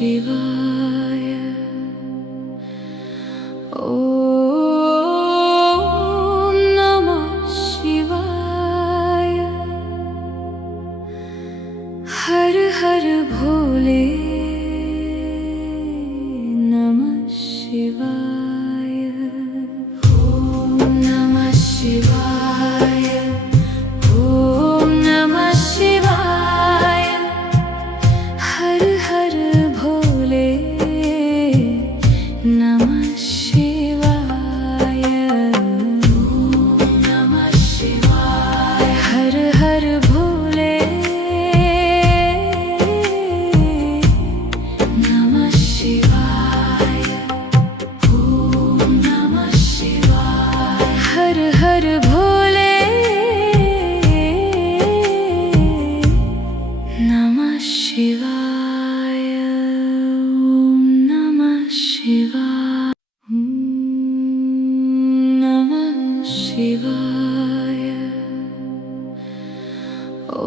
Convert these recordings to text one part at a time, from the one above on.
शिवाय। ॐ नमः शिवाय। हर हर भोले नमः शिवाय। ॐ नमः शिवाय। ॐ नमः शिवाय। हर हर भोले नमः शिवाय। ॐ नमः शिवाय। हर हर भोले नमः शिवाय। ॐ नमः शिवाय। हर हर भोले नमः शिवाय। ॐ नमः शिवाय। नमः शिवाय। ॐ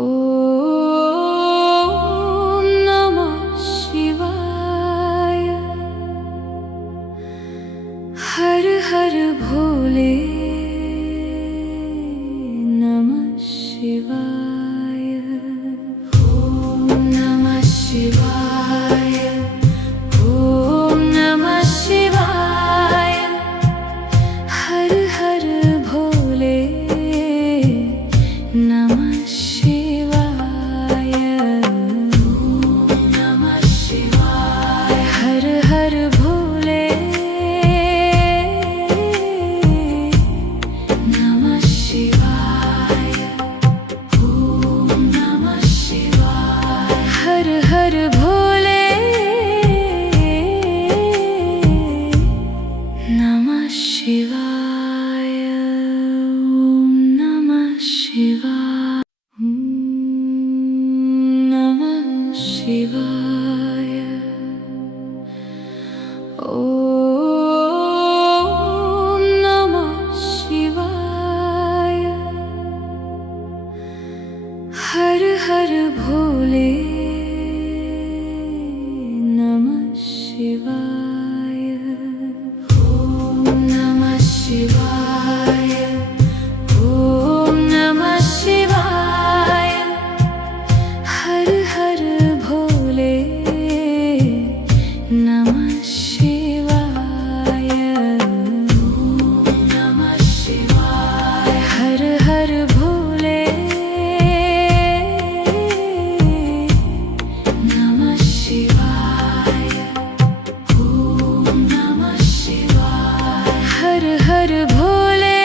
नमः शिवाय। हर हर भोले नमः शिवाय। ॐ नमः शिवाय। ॐ नमः शिवाय। हर हर भोले नमः शिवाय। ॐ नमः शिवाय। हर हर भोले नमः शिवाय। ॐ नमः शिवाय। हर हर भोले नमः शिवाय। ॐ नमः शिवाय। नमः शिवाय। ॐ नमः शिवाय। हर हर भोले नमः शिवाय। ॐ नमः शिवाय। ॐ नमः शिवाय। हर हर भोले नमः शिवाय। ॐ नमः शिवाय। हर हर भोले नमः शिवाय। ॐ नमः शिवाय। हर हर भोले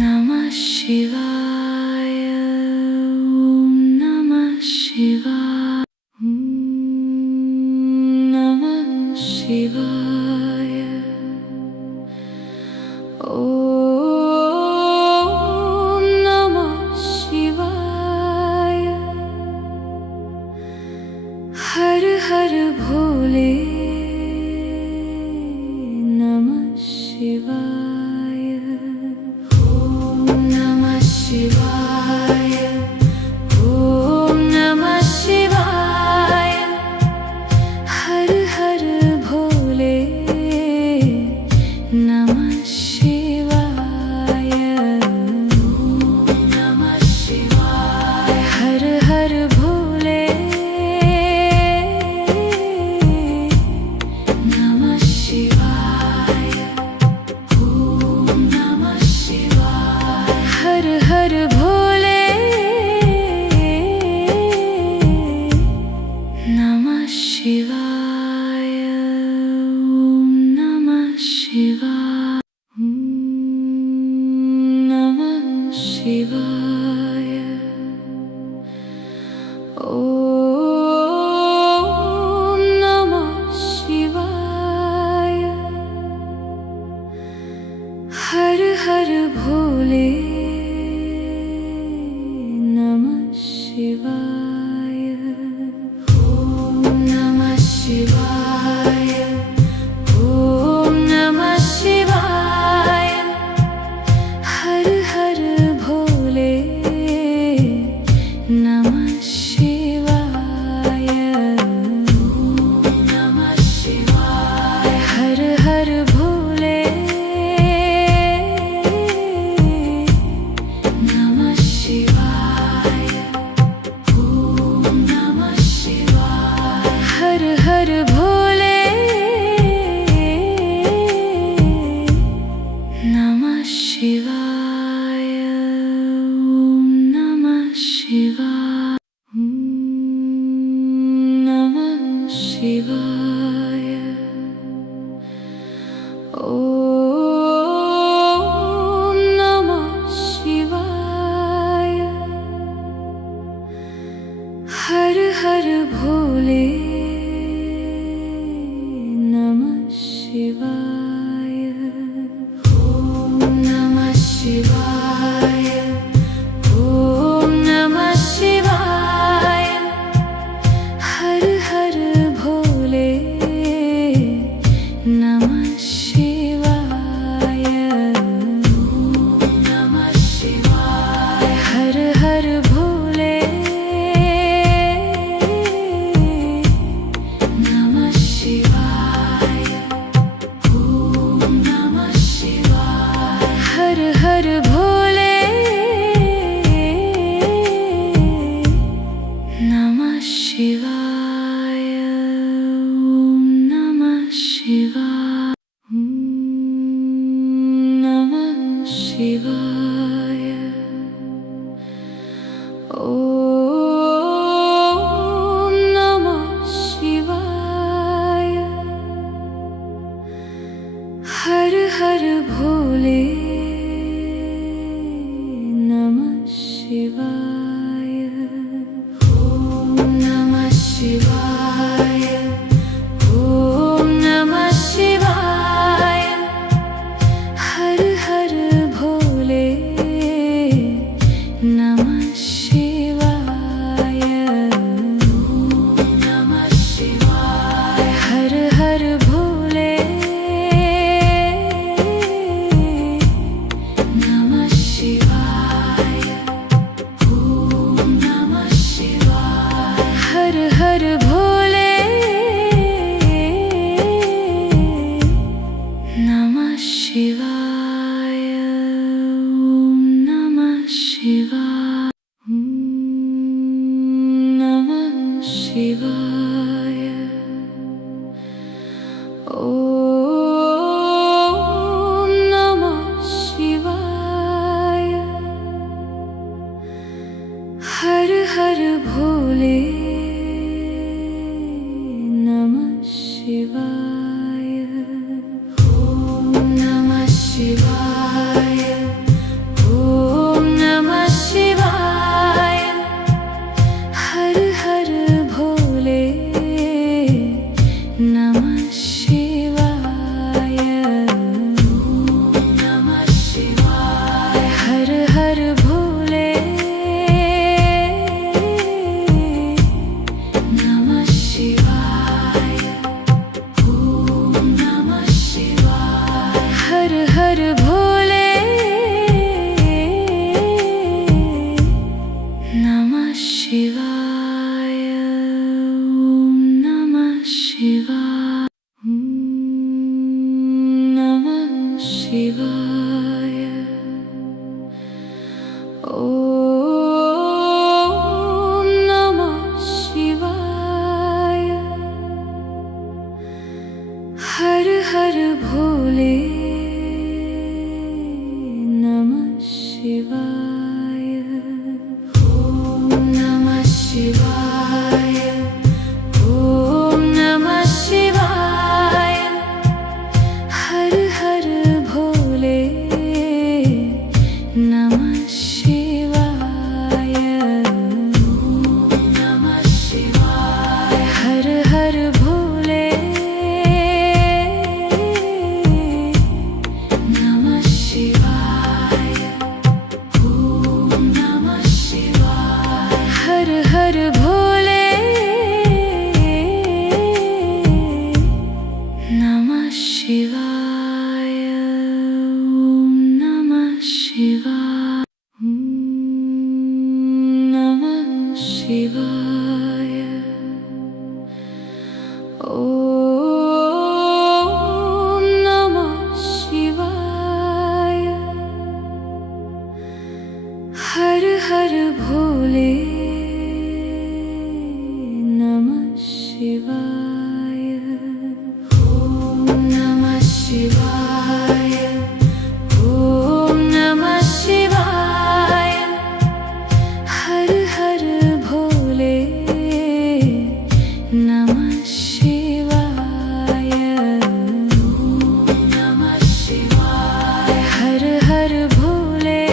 नमः शिवाय। ॐ नमः शिवाय। नमः शिवाय। ॐ नमः शिवाय। हर हर भोले नमः शिवाय। ॐ नमः शिवाय। ॐ नमः शिवाय। हर हर भोले नमः शिवाय। ॐ नमः शिवाय। हर हर भोले नमः शिवाय। ॐ नमः शिवाय। हर हर भोले नमः शिवाय। ॐ नमः शिवाय। नमः शिवाय। ॐ नमः शिवाय। हर हर भोले नमः शिवाय। ॐ नमः शिवाय। ॐ नमः शिवाय। हर हर भोले नमः शिवाय। भोले नमः शिवाय। ओम नमः शिवाय। ओम नमः शिवाय। हर हर भोले नमः शिवाय। ओम नमः शिवाय। हर हर भोले नमः शिवाय। ओम नमः शिवाय। हर हर भोले नमः शिवाय। ओम नमः शिवाय। नमः शिवाय। ओम नमः शिवाय। हर हर भोले नमः शिवाय। ओम नमः शिवाय। ओम नमः शिवाय। हर हर भोले नमः शिवाय। ओम नमः शिवाय। हर हर भोले नमः शिवाय। ओम नमः शिवाय। हर हर भोले नमः शिवाय। ओम नमः शिवाय। नमः शिवाय। ओम नमः शिवाय। हर हर भोले नमः शिवाय। ओम नमः शिवाय। ओम नमः शिवाय। हर हर भोले नमः शिवाय। ओम नमः शिवाय। हर हर भोले नमः शिवाय। ओम नमः शिवाय। हर हर भोले नमः शिवाय। ओम नमः शिवाय। नमः शिवाय। ओम नमः शिवाय। हर हर भोले नमः शिवाय। ओम नमः शिवाय। ओम नमः शिवाय। हर हर भोले नमः शिवाय। ओम नमः शिवाय। हर हर भोले नमः शिवाय। ओम नमः शिवाय। हर हर भोले नमः शिवाय। ओम नमः शिवाय। नमः शिवाय। ओम नमः शिवाय। हर हर भोले नमः शिवाय। ओम नमः शिवाय। ओम नमः शिवाय। हर हर भोले नमः शिवाय। ओम नमः शिवाय। हर हर भोले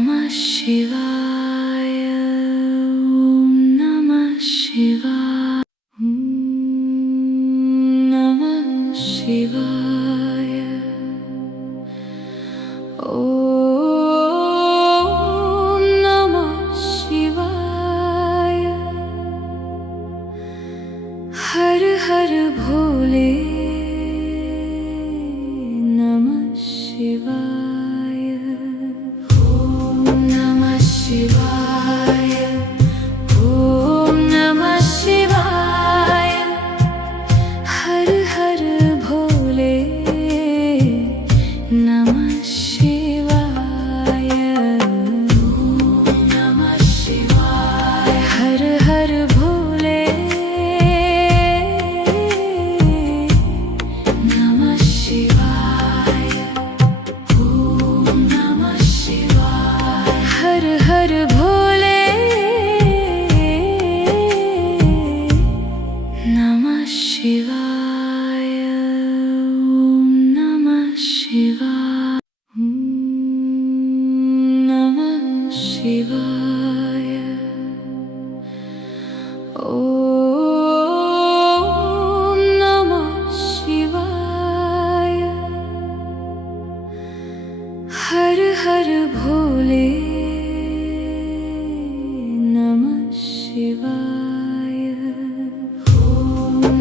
नमः शिवाय ॐ नमः शिवाय नमः शिवाय ॐ नमः शिवाय हर हर भोले नमः शिवाय ॐ नमः शिवाय ॐ नमः शिवाय हर हर भोले नमः शिवाय ॐ नमः शिवाय हर हर भोले नमः शिवाय ॐ नमः शिवाय हर हर भोले नमः शिवाय ॐ नमः शिवाय नमः शिवाय ॐ नमः शिवाय हर हर भोले नमः शिवाय ॐ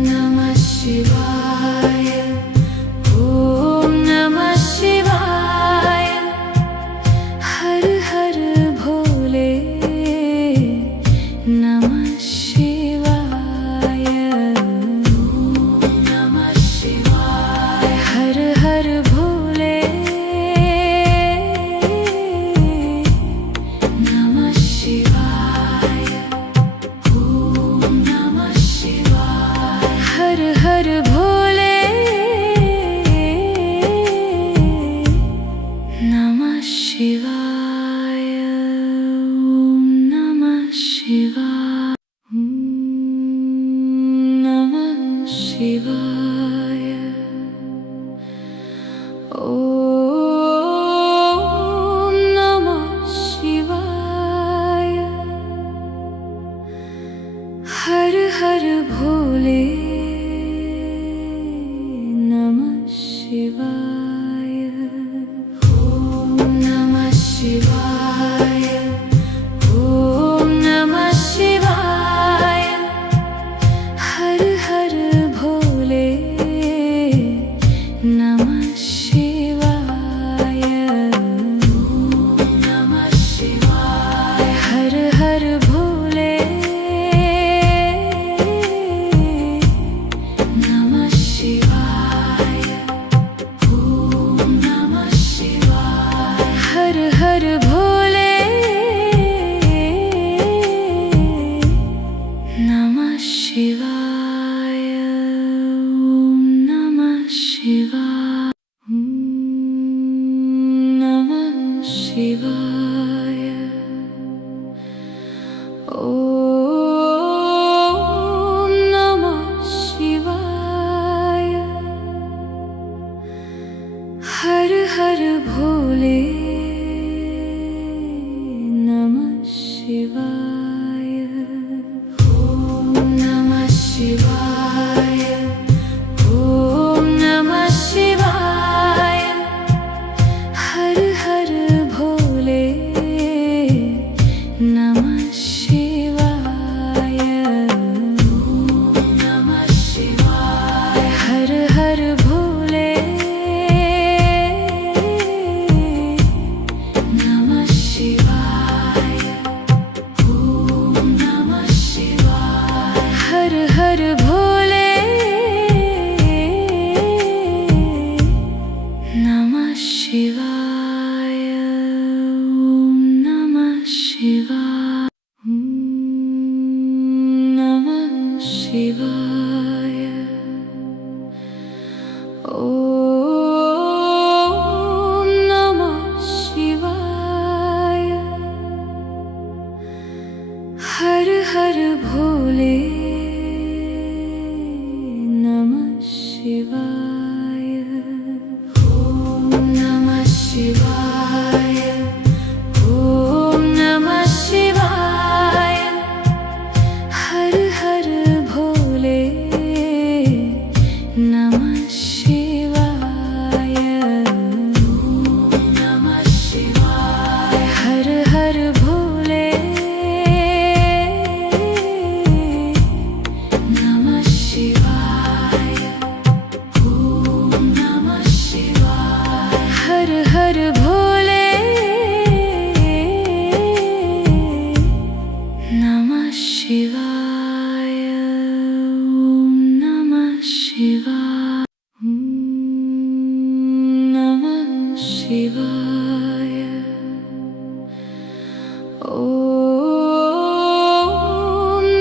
नमः शिवाय ॐ नमः शिवाय हर हर भोले नमः शिवाय ॐ नमः शिवाय हर हर भोले नमः शिवाय ॐ नमः शिवाय हर हर भोले नमः शिवाय ॐ नमः शिवाय नमः शिवाय ॐ नमः शिवाय हर हर भोले नमः शिवाय ॐ नमः शिवाय ॐ नमः शिवाय हर हर भोले नमः शिवाय ॐ नमः शिवाय हर हर भोले नमः शिवाय ॐ नमः शिवाय हर हर भोले नमः शिवाय ॐ नमः शिवाय नमः शिवाय ॐ नमः शिवाय हर हर भोले नमः शिवाय ॐ नमः शिवाय ॐ नमः शिवाय हर हर भोले नमः शिवाय ॐ नमः शिवाय हर हर भोले नमः शिवाय ॐ नमः शिवाय हर हर भोले नमः शिवाय ॐ नमः शिवाय नमः शिवाय ॐ नमः शिवाय हर हर भोले नमः शिवाय ॐ नमः शिवाय ॐ ॐ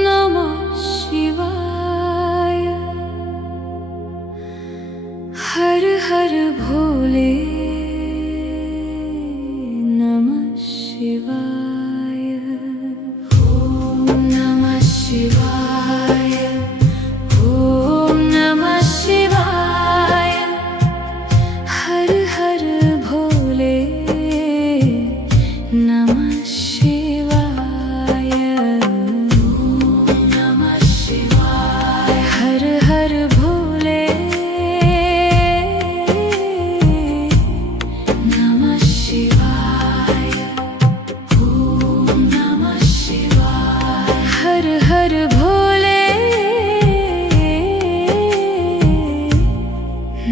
नमः शिवाय। हर हर भोले नमः शिवाय। ॐ नमः शिवाय। ॐ नमः शिवाय। हर हर भोले नमः शिवाय। ॐ नमः शिवाय। हर हर भोले नमः शिवाय। ॐ नमः शिवाय। हर हर भोले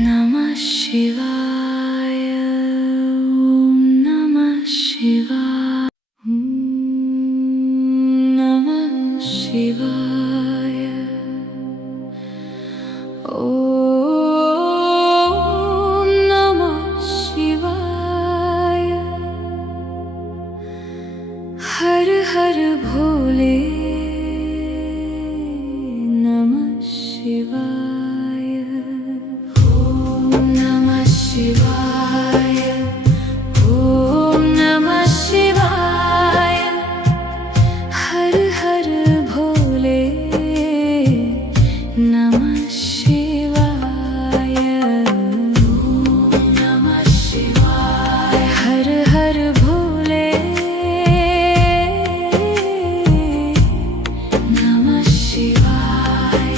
नमः शिवाय। ॐ नमः शिवाय। नमः शिवाय। ॐ नमः शिवाय। हर हर भोले नमः शिवाय। ॐ नमः शिवाय। ॐ नमः शिवाय। हर हर भोले नमः शिवाय। ॐ नमः शिवाय। हर हर भोले नमः शिवाय।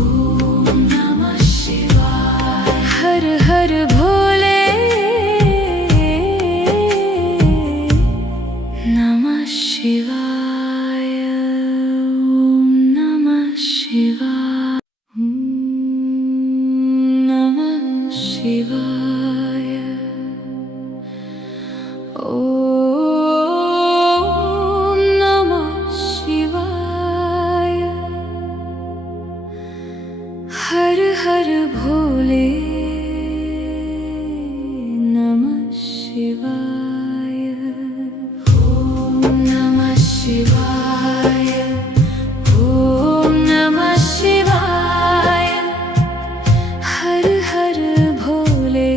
ॐ नमः शिवाय। हर हर भोले नमः शिवाय। ॐ नमः शिवाय। नमः शिवाय। ॐ नमः शिवाय। हर हर भोले नमः शिवाय। ॐ नमः शिवाय। ॐ नमः शिवाय। हर हर भोले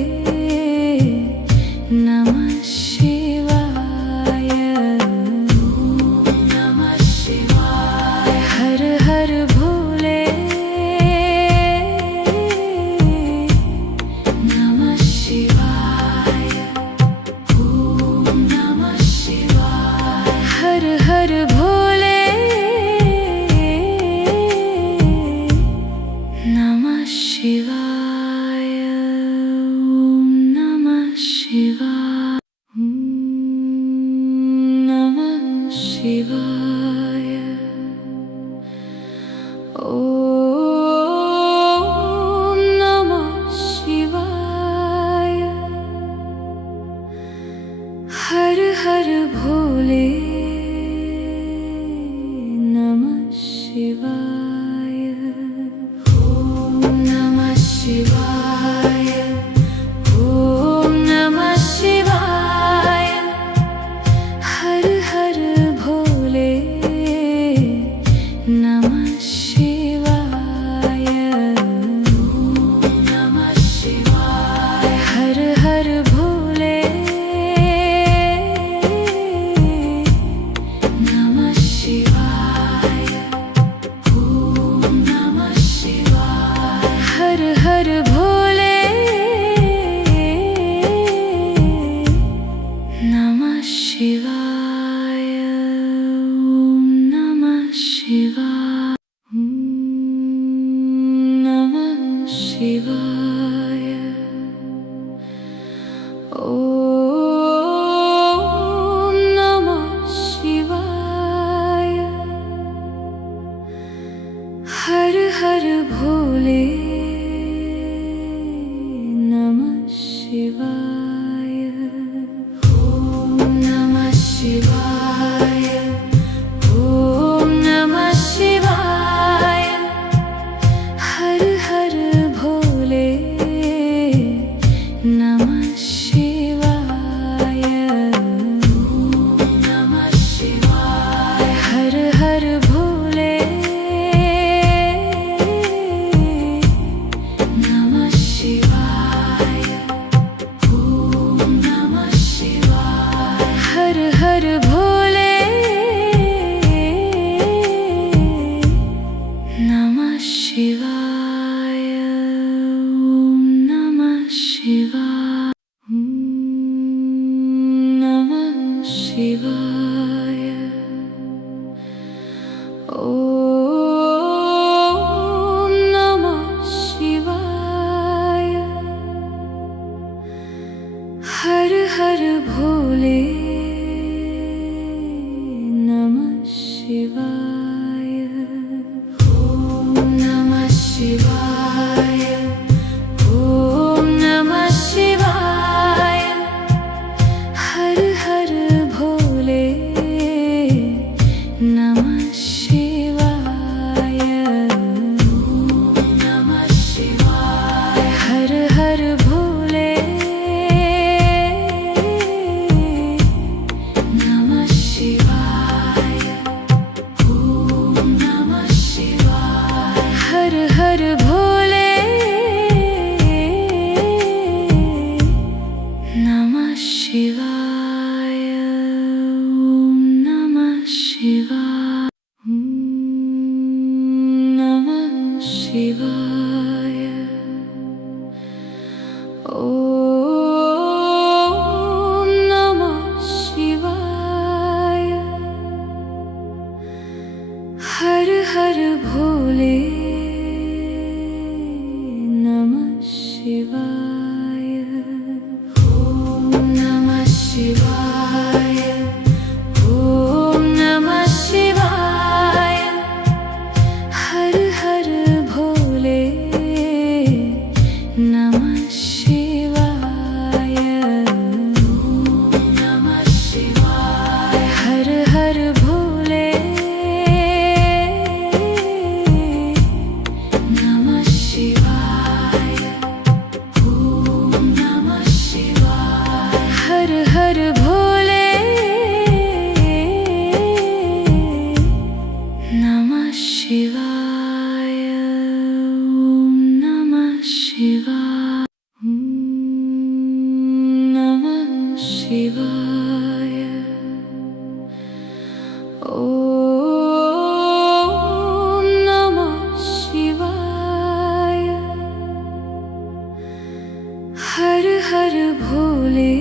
नमः शिवाय। ॐ नमः शिवाय। हर हर भोले नमः शिवाय। ॐ नमः शिवाय। हर हर भोले नमः शिवाय। ॐ नमः शिवाय। नमः शिवाय। ॐ नमः शिवाय। हर हर भोले नमः शिवाय। ॐ नमः शिवाय। ॐ नमः शिवाय। हर हर भोले नमः शिवाय। ॐ नमः शिवाय। हर हर भोले नमः शिवाय। ॐ नमः शिवाय। हर हर भोले नमः शिवाय। ॐ नमः शिवाय। नमः शिवाय। ॐ नमः शिवाय। हर हर भोले नमः शिवाय। ॐ नमः शिवाय। हर भोले नमः शिवाय ओम नमः शिवाय नमः शिवाय ओम नमः शिवाय हर हर भोले नमः शिवाय ओम नमः शिवाय ओम नमः शिवाय हर हर भोले नमः शिवाय ओम नमः शिवाय हर हर भोले नमः शिवाय ओम नमः शिवाय हर हर भोले नमः शिवाय ओम नमः शिवाय नमः शिवाय ओम नमः शिवाय हर हर भोले नमः शिवाय ओम नमः शिवाय ओम नमः शिवाय हर हर भोले नमः शिवाय ओम नमः शिवाय हर हर भोले नमः शिवाय ओम नमः शिवाय हर हर भोले नमः शिवाय ओम नमः शिवाय नमः शिवाय ओम नमः शिवाय हर हर भोले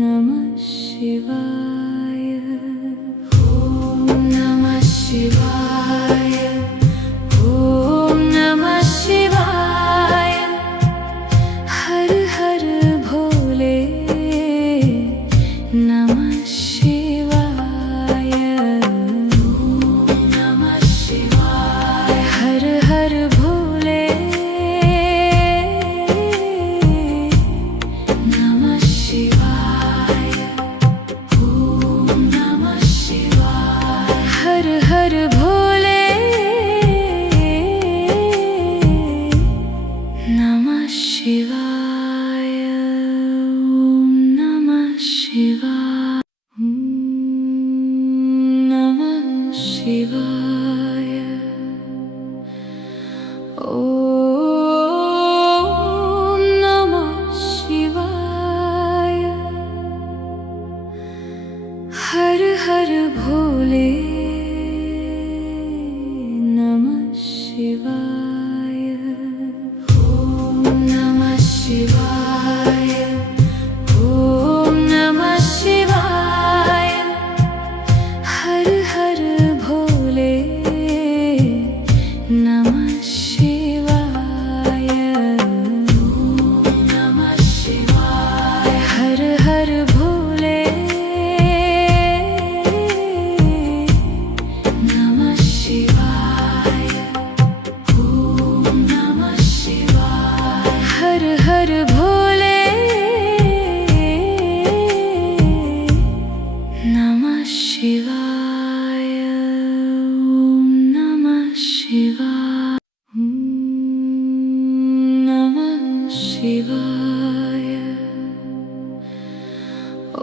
नमः शिवाय ओम नमः शिवाय ओम नमः शिवाय हर हर भोले नमः शिवाय ओम नमः शिवाय हर हर भोले नमः शिवाय ओम नमः शिवाय हर हर भोले नमः शिवाय ओम नमः शिवाय नमः शिवाय ओम नमः शिवाय हर हर भोले नमः शिवाय ओम नमः शिवाय ओम नमः शिवाय हर हर भोले नमः शिवाय ओम नमः शिवाय हर हर भोले नमः शिवाय ओम नमः शिवाय हर हर भोले नमः शिवाय ओम नमः शिवाय नमः शिवाय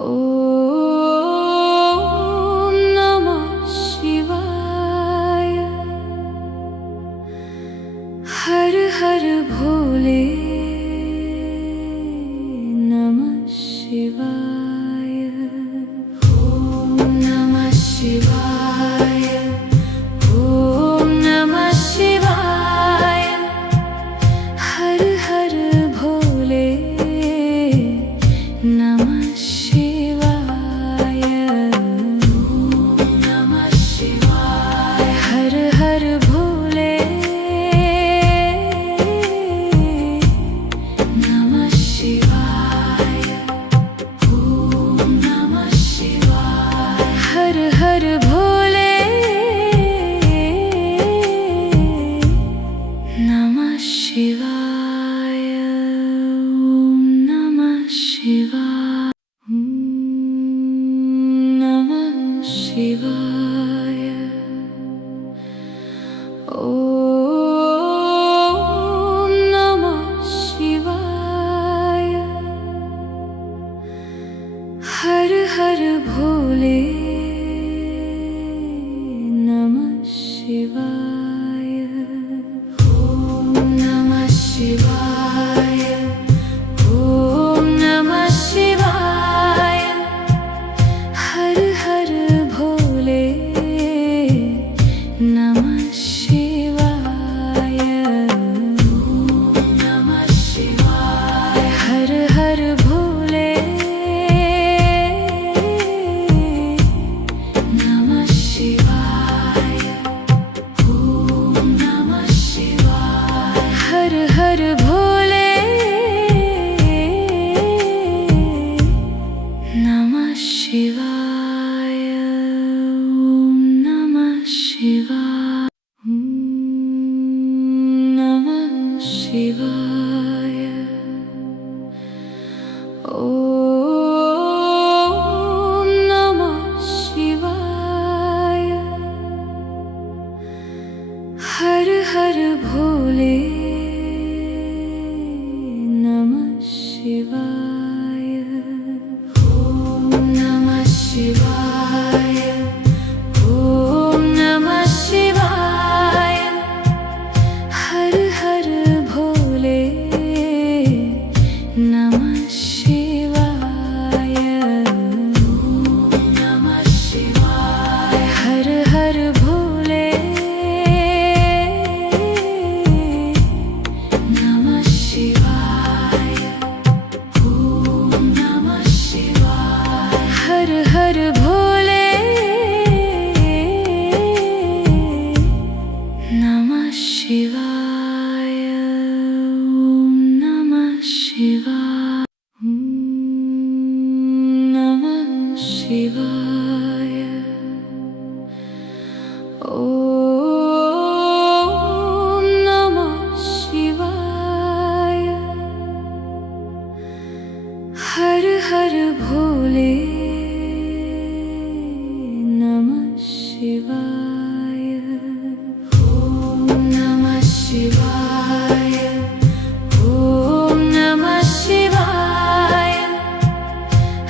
ओम नमः शिवाय हर हर भोले नमः शिवाय। शिवाय ओम नमः शिवाय हर हर भोले नमः शिवाय ओम नमः शिवाय हर हर भोले नमः शिवाय ओम नमः शिवाय नमः शिवाय ओम नमः शिवाय हर हर भोले नमः शिवाय ओम नमः शिवाय ओम नमः शिवाय हर हर भोले नमः शिवाय ओम नमः शिवाय हर हर भोले नमः शिवाय ओम नमः शिवाय हर हर भोले नमः शिवाय ओम नमः शिवाय नमः शिवाय ओम नमः शिवाय हर हर भोले नमः शिवाय ओम नमः शिवाय ओम नमः शिवाय हर हर भोले नमः शिवाय ओम नमः शिवाय हर हर भोले नमः शिवाय ओम नमः शिवाय हर हर भोले नमः शिवाय ओम नमः शिवाय नमः शिवाय ओम नमः शिवाय हर हर भोले नमः शिवाय ओम नमः शिवाय ओम नमः शिवाय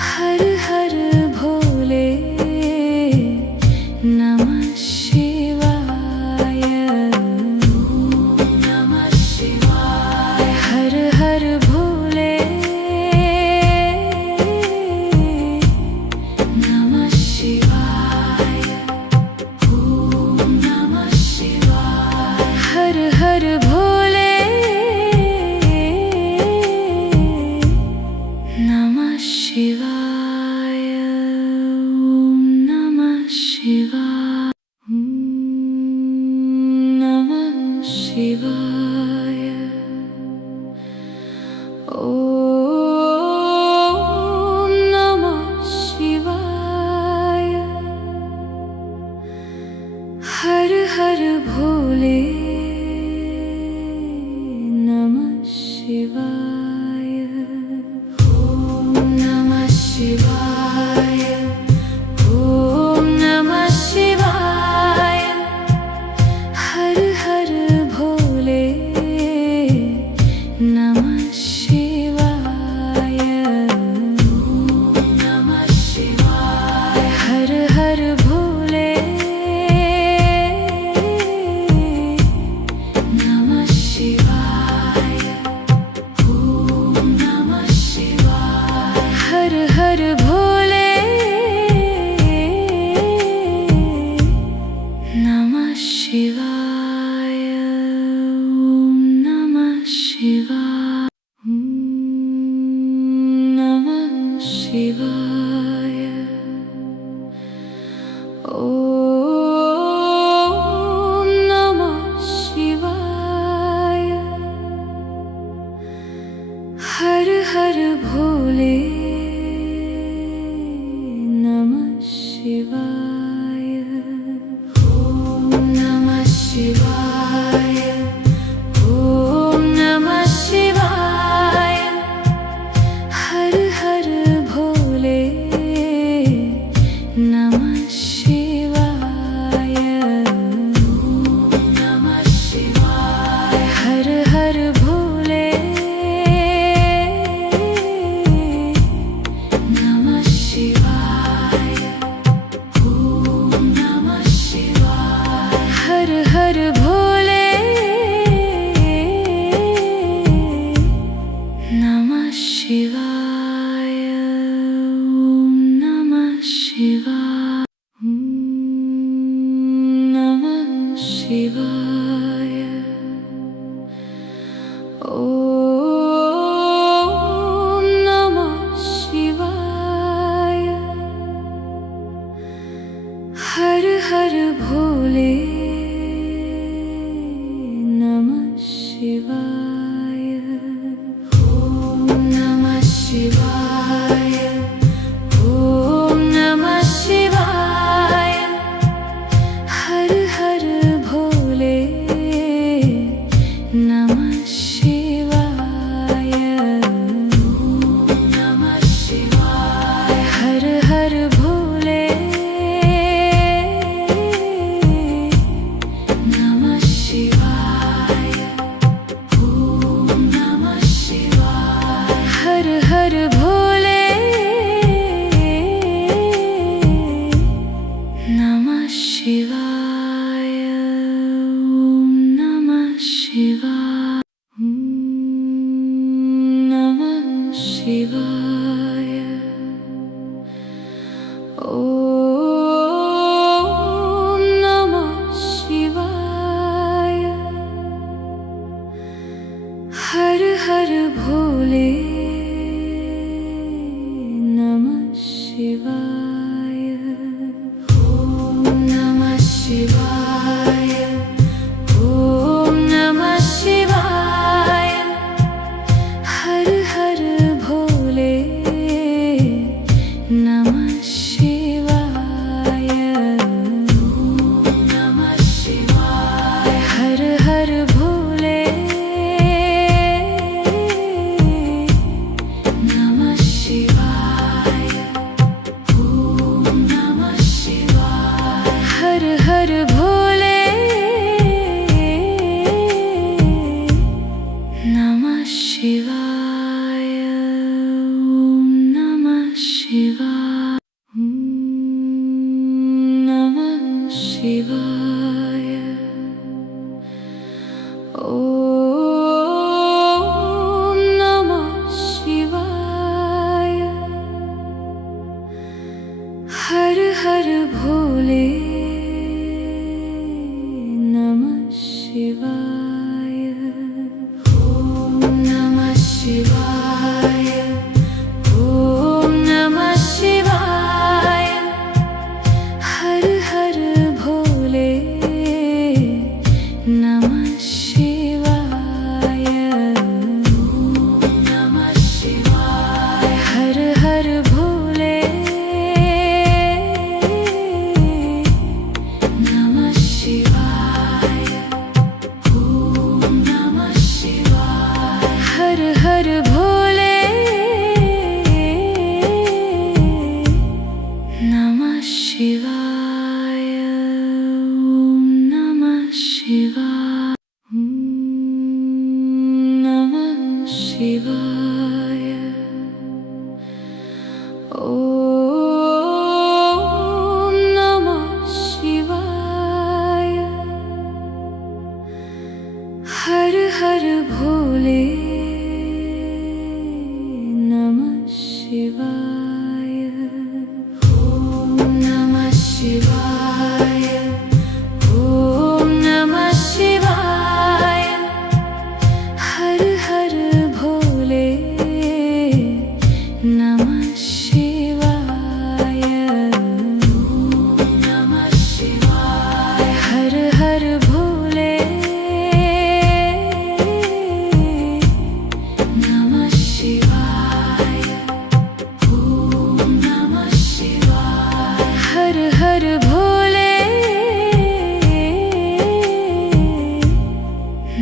हर हर भोले शिवाय। ॐ नमः शिवाय। हर हर भोले नमः शिवाय। ॐ नमः शिवाय। ॐ नमः शिवाय। हर हर भोले नमः शिवाय। ॐ नमः शिवाय। हर हर भोले नमः शिवाय। ॐ नमः शिवाय। हर हर भोले नमः शिवाय। ॐ नमः शिवाय। नमः शिवाय। ॐ नमः शिवाय। हर हर भोले नमः शिवाय। ॐ नमः शिवाय। ॐ नमः शिवाय। हर हर भोले नमः शिवाय। ॐ नमः शिवाय। हर हर भोले नमः शिवाय। ॐ नमः शिवाय। हर हर भोले नमः शिवाय। ॐ नमः शिवाय। नमः शिवाय। ॐ नमः शिवाय। हर हर भोले नमः शिवाय। ॐ नमः शिवाय। ॐ नमः शिवाय। हर हर भोले नमः शिवाय। ॐ नमः शिवाय। हर हर भोले नमः शिवाय। ॐ नमः शिवाय। हर हर भोले नमः शिवाय। ॐ नमः शिवाय। नमः शिवाय। ॐ नमः शिवाय। हर हर भोले नमः शिवाय। ॐ नमः शिवाय। ॐ नमः शिवाय। हर हर भोले नमः शिवाय। ॐ नमः शिवाय। हर हर भोले हर भोले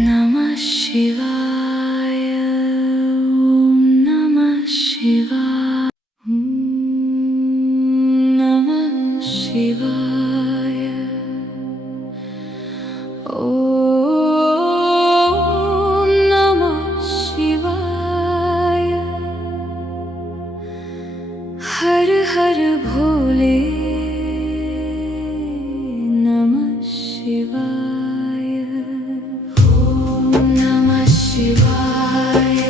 नमः शिवाय। ओम नमः शिवाय। नमः शिवाय। ओम नमः शिवाय। हर हर भोले नमः शिवाय। ओम नमः शिवाय।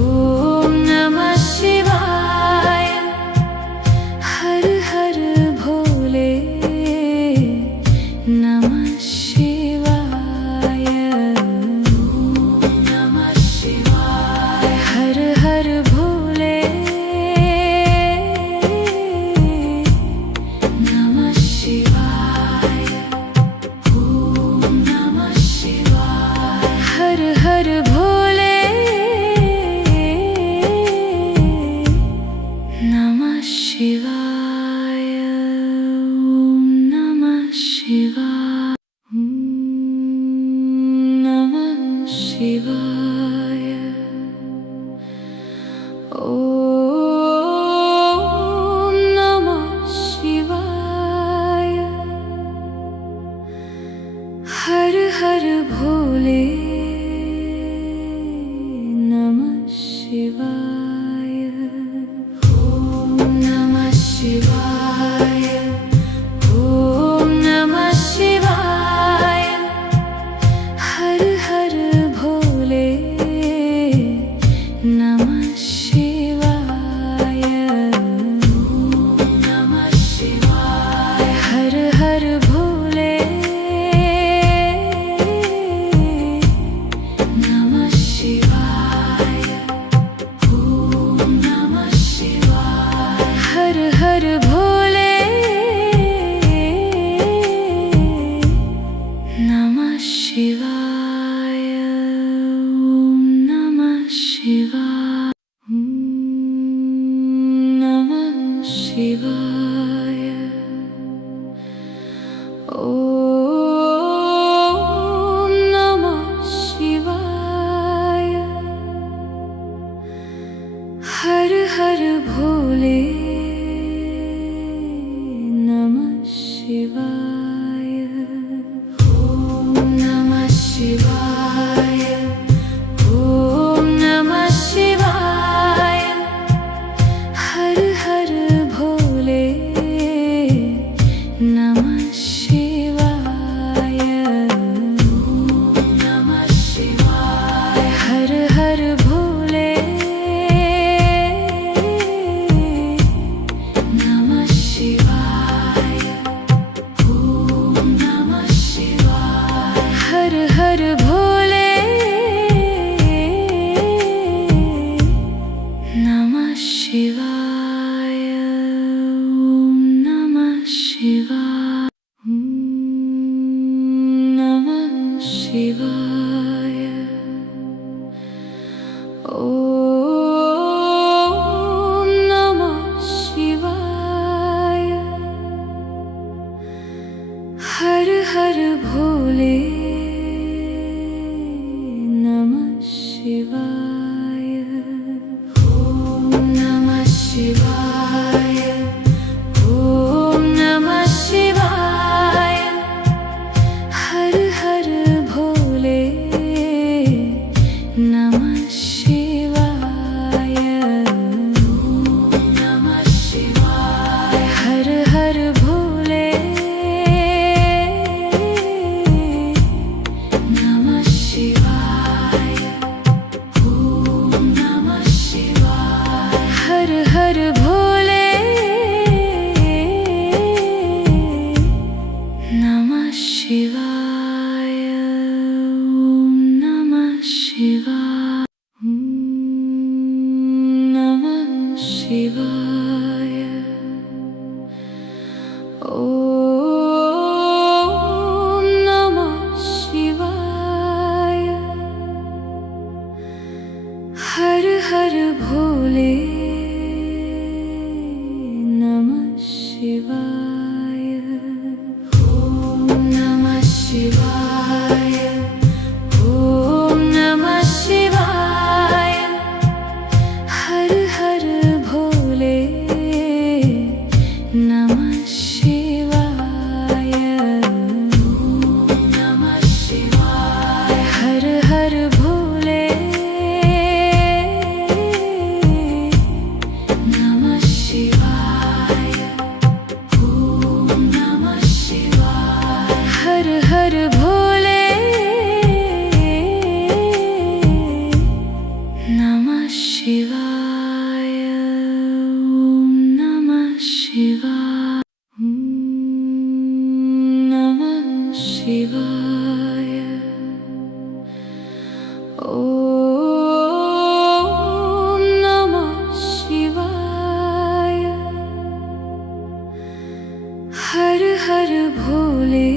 ओम नमः शिवाय। हर हर भोले नमः शिवाय। ओम नमः शिवाय। हर हर भोले नमः शिवाय। ओम नमः शिवाय। हर हर भोले नमः शिवाय। ओम नमः शिवाय। नमः शिवाय। ओम नमः शिवाय। हर हर भोले नमः शिवाय। ओम नमः शिवाय। ओम नमः शिवाय। हर हर भोले नमः शिवाय। ओम नमः शिवाय। हर हर भोले नमः शिवाय। ओम नमः शिवाय। हर हर भोले नमः शिवाय। ओम नमः शिवाय। नमः शिवाय। ओम नमः शिवाय। हर हर भोले नमः शिवाय। ओम नमः शिवाय। ओम नमः शिवाय। हर हर भोले नमः शिवाय। ओम नमः शिवाय। हर हर भोले नमः शिवाय। ओम नमः शिवाय। हर हर भोले नमः शिवाय। ओम नमः शिवाय। नमः शिवाय। ओम नमः शिवाय। हर हर भोले नमः शिवाय। ओम नमः शिवाय। ओम नमः शिवाय। हर हर भोले नमः शिवाय। ओम नमः शिवाय। हर हर भोले नमः शिवाय। ओम नमः शिवाय। हर हर भोले नमः शिवाय। ओम नमः शिवाय। नमः शिवाय। ओम नमः शिवाय। हर हर भोले नमः शिवाय। Shivaya. Namah Shivaya. Om Namah Shivaya. Har Har Bhole.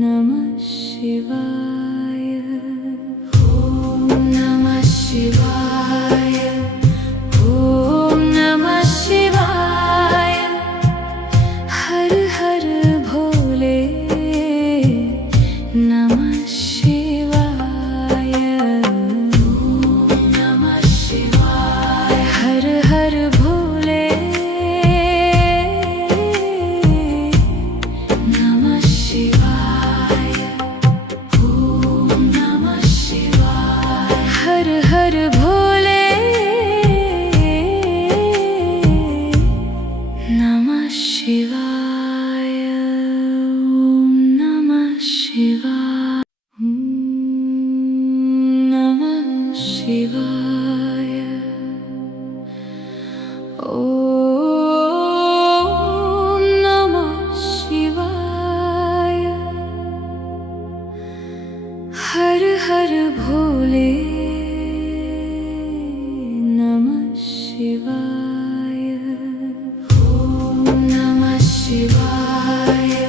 Namah Shivaya. Om Namah Shivaya. Om Namah Shivaya. Har Har Bhole. Namah Shivaya. Om Namah Shivaya. Har Har Bhole. Namah Shivaya. Om Namah Shivaya. Har Har Bhole. Namah Shivaya. Om Namah Shivaya. Namah Shivaya. Om Namah Shivaya. Har Har Bhole. Namah Shivaya. Om Namah Shivaya.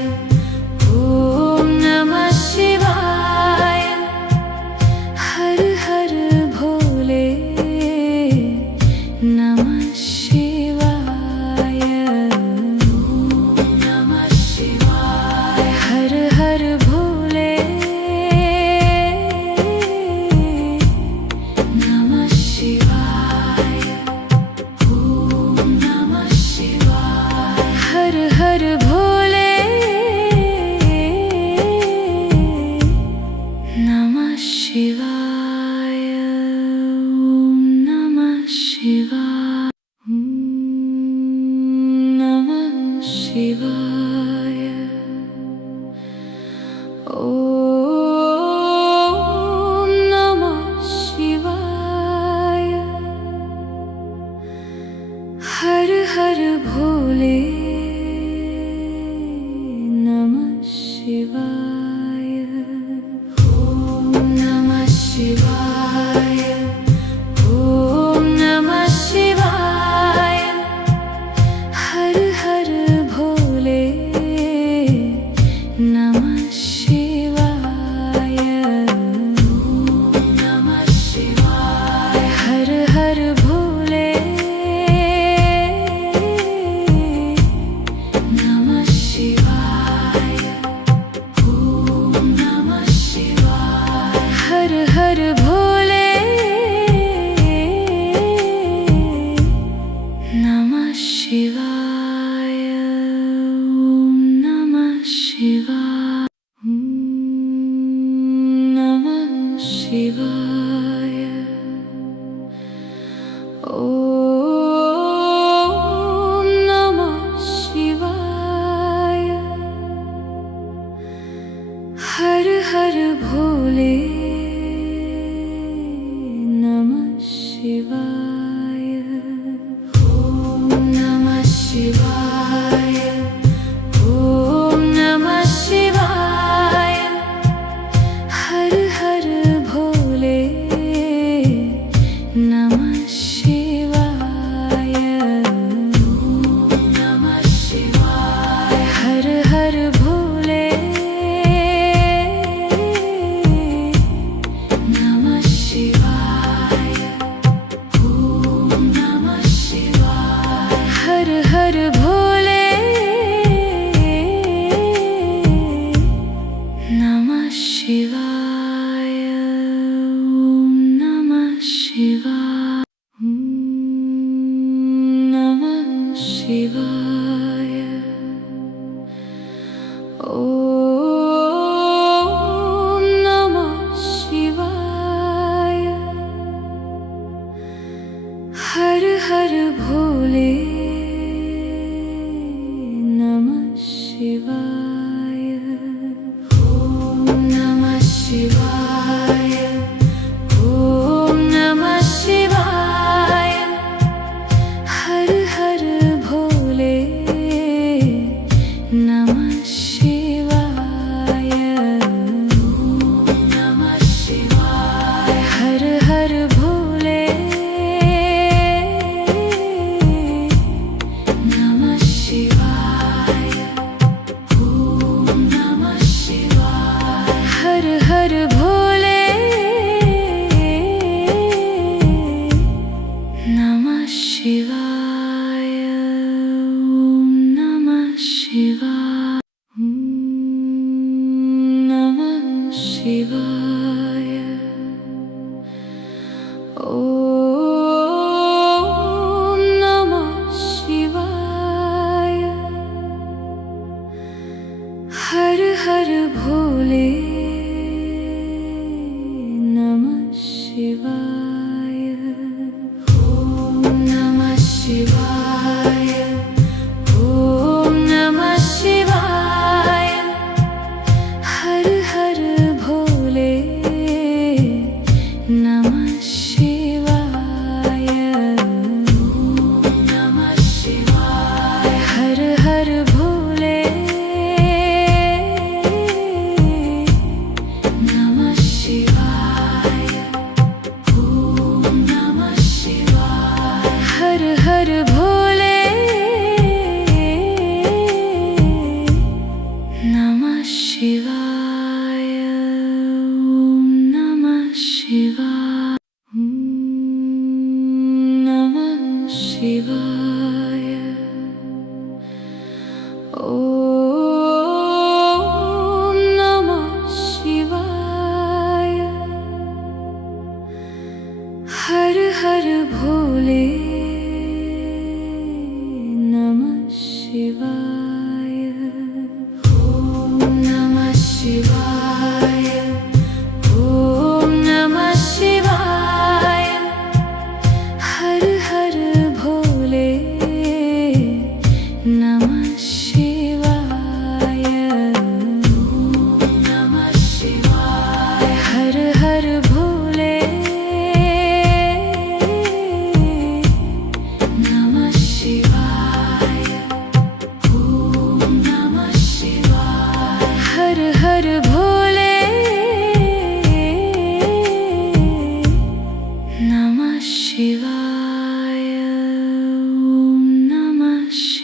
Om Namah Shivaya. Har Har Bhole. Namah Shivaya. Om Namah Shivaya. Har Har Bhole. Namah Shivaya. Om Namah Shivaya. Har Har Bhole. Namah Shivaya. Om Namah Shivaya. Namah Shivaya. Om Namah Shivaya. Har Har Bhole. Namah Shivaya. Om Namah Shivaya. Om Namah Shivaya. Har Har Bhole. Namah Shivaya. Om Namah Shivaya. Har Har Bhole. Namah Shivaya. Om Namah Shivaya. Har Har Bhole. Namah Shivaya. Om Namah Shivaya. Namah Shivaya. Om Namah Shivaya. Har Har Bhole. Namah Shivaya. Om Namah Shivaya. Om Namah Shivaya. Har Har Bhole. Namah Shivaya. Om Namah Shivaya. Har Har Bhole. Namah Shivaya. Om Namah Shivaya. Har Har Bhole. Namah Shivaya. Om Namah Shivaya. Namah Shivaya. Om Namah Shivaya. Har Har Bhole. Namah Shivaya. Om Namah Shivaya. Om Namah Shivaya. Har Har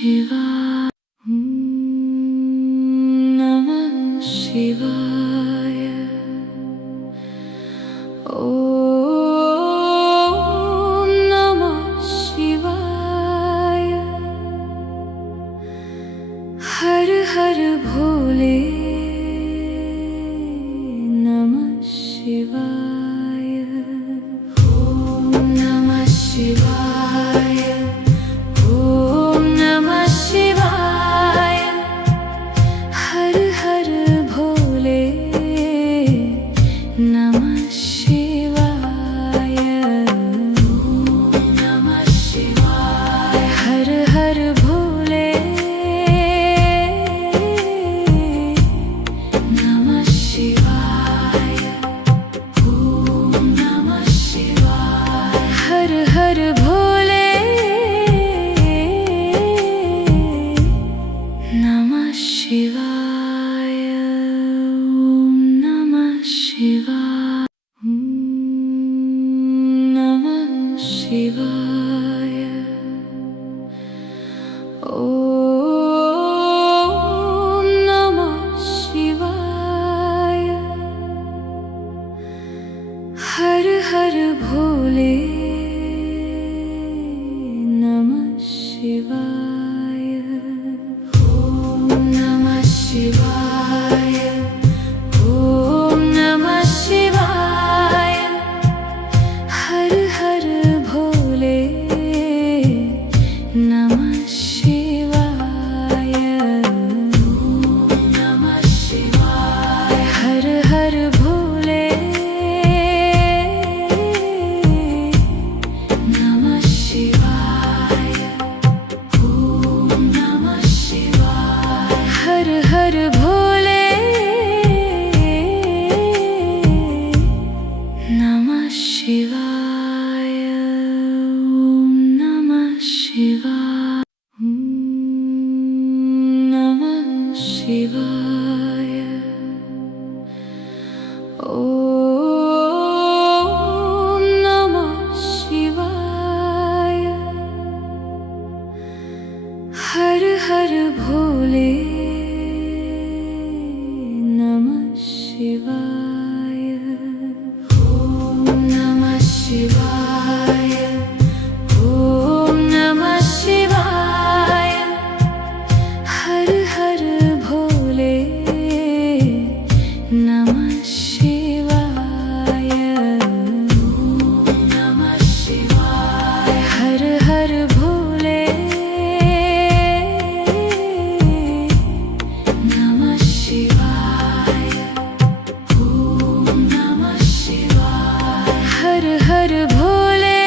शिवाय। नमः शिवाय। ओम नमः शिवाय। हर हर भोले नमः शिवाय। ओम नमः शिवाय। ओम नमः शिवाय। हर हर भोले नमः शिवाय। ओम नमः शिवाय। हर हर भोले नमः शिवाय। ओम नमः शिवाय। हर हर भोले नमः शिवाय। ओम नमः शिवाय। नमः शिवाय। ओम नमः शिवाय। हर हर भोले नमः शिवाय। ओम नमः शिवाय। ओम नमः शिवाय। हर हर भोले नमः शिवाय। ओम नमः शिवाय। हर हर भोले नमः शिवाय। ओम नमः शिवाय। हर हर भोले नमः शिवाय। ओम नमः शिवाय। नमः शिवाय। ओम नमः शिवाय। हर हर भोले नमः शिवाय। ओम नमः शिवाय। ओम नमः शिवाय। हर हर भोले नमः शिवाय। ओम नमः शिवाय। हर हर भोले नमः शिवाय। ओम नमः शिवाय। हर हर भोले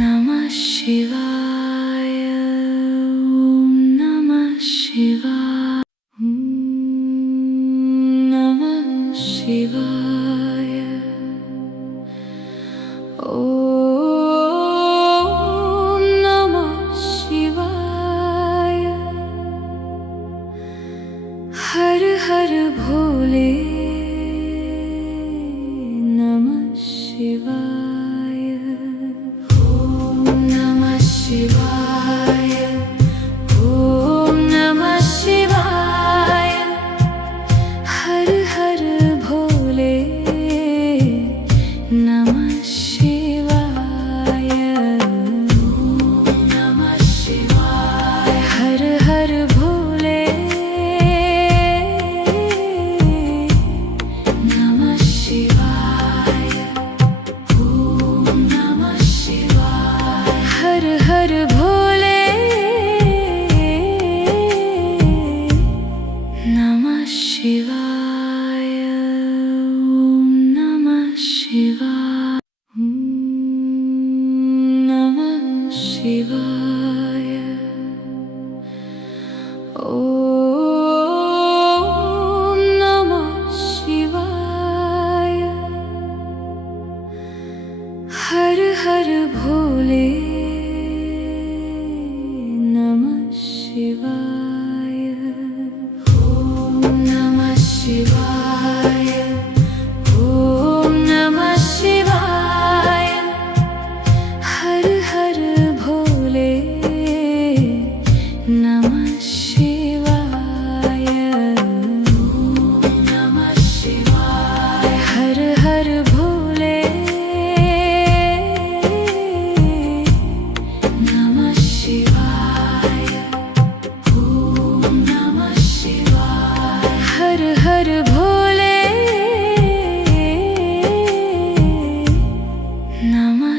नमः शिवाय। ओम नमः शिवाय। नमः शिवाय। ओम नमः शिवाय। हर हर भोले नमः शिवाय। ओम नमः शिवाय। ओम नमः शिवाय। हर हर भोले नमः शिवाय। ओम नमः शिवाय। हर हर भोले नमः शिवाय। ओम नमः शिवाय। हर हर भोले नमः शिवाय। ओम नमः शिवाय। नमः शिवाय। ओम नमः शिवाय। हर हर भोले नमः शिवाय। ओम नमः शिवाय। ओम नमः शिवाय। हर हर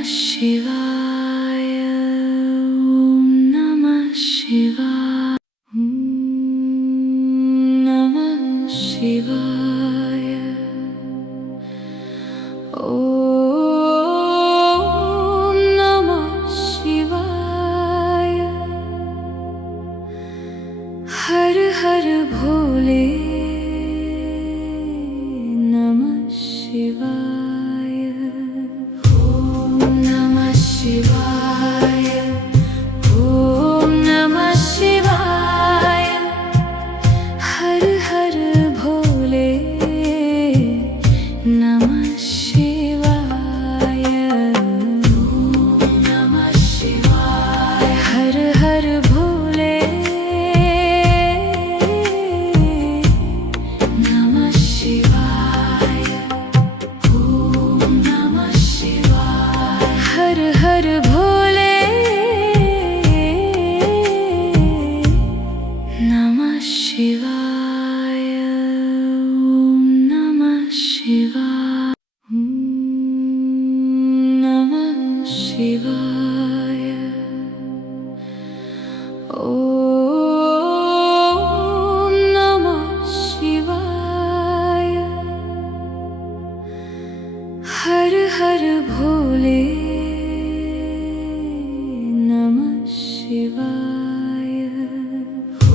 शिवाय ॐ नमः शिवाय नमः शिवाय ॐ नमः शिवाय हर हर भोले नमः शिवाय ॐ नमः शिवाय ॐ नमः शिवाय हर हर भोले नमः शिवाय ॐ नमः शिवाय हर हर भोले नमः शिवाय ॐ नमः शिवाय हर हर भोले नमः शिवाय ॐ नमः शिवाय नमः शिवाय ॐ नमः शिवाय हर हर भोले नमः शिवाय ॐ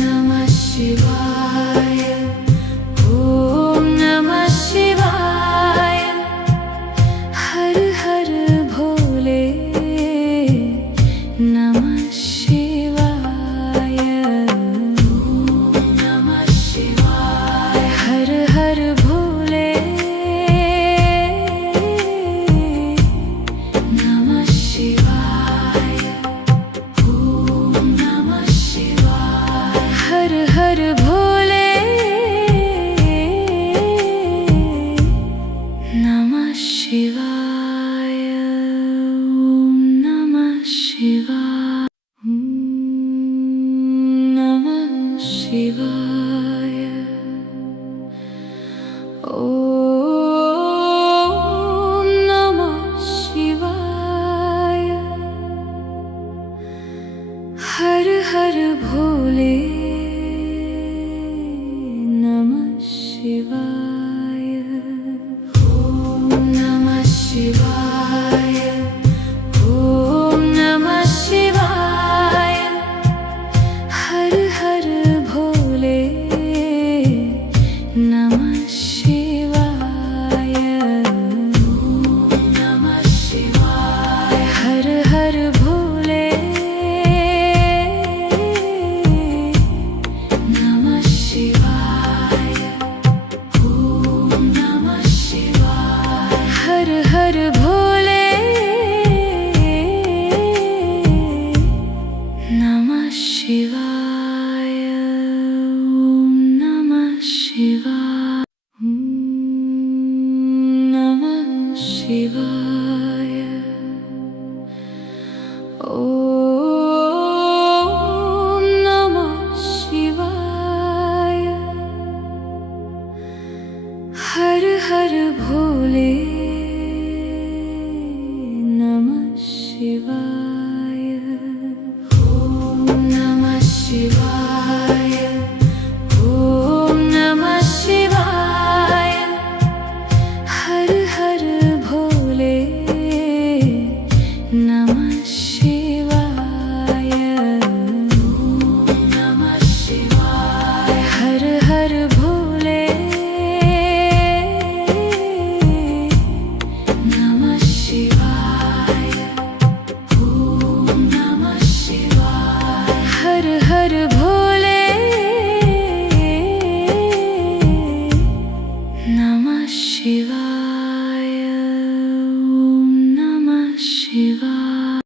नमः शिवाय ॐ नमः शिवाय हर हर भोले नमः शिवाय ॐ नमः शिवाय हर हर भोले नमः शिवाय ॐ नमः शिवाय हर हर भोले नमः शिवाय ॐ नमः शिवाय नमः शिवाय ॐ नमः शिवाय हर हर भोले